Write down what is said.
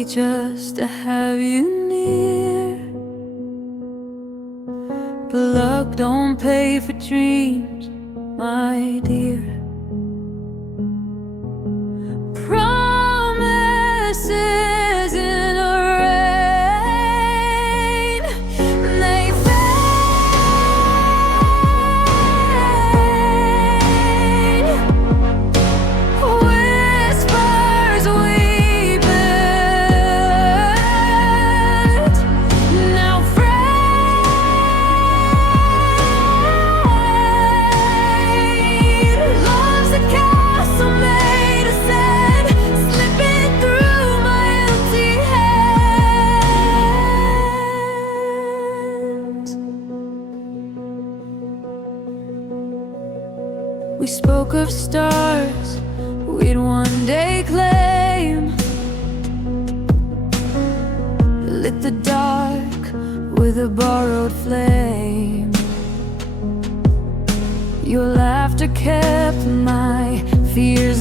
lucky just to have you near. But luck don't pay for dreams, my dear. Promises in a rain, they fade. Whispers we built, now frayed. Love's a castle made of sand, slipping through my empty hands. We spoke of stars we'd one day claim, lit the dark with a borrowed flame. Your laughter kept my fears